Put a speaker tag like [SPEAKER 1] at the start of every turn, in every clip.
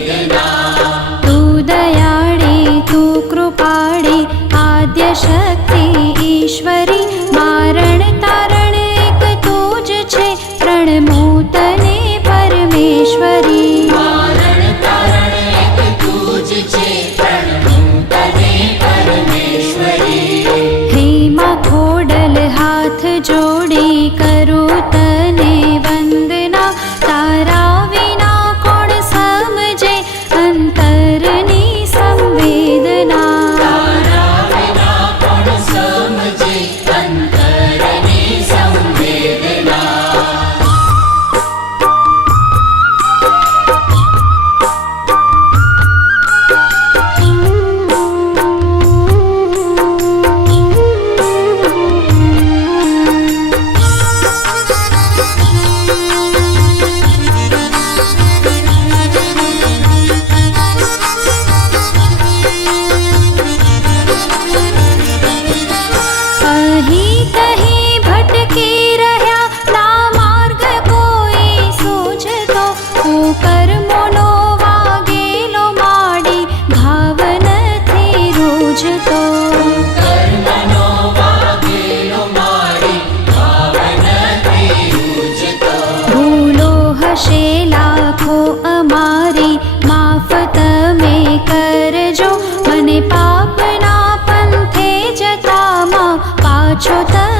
[SPEAKER 1] get.
[SPEAKER 2] আছো তা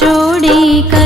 [SPEAKER 2] जोड़ी का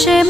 [SPEAKER 2] Hashem.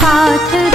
[SPEAKER 2] पाथर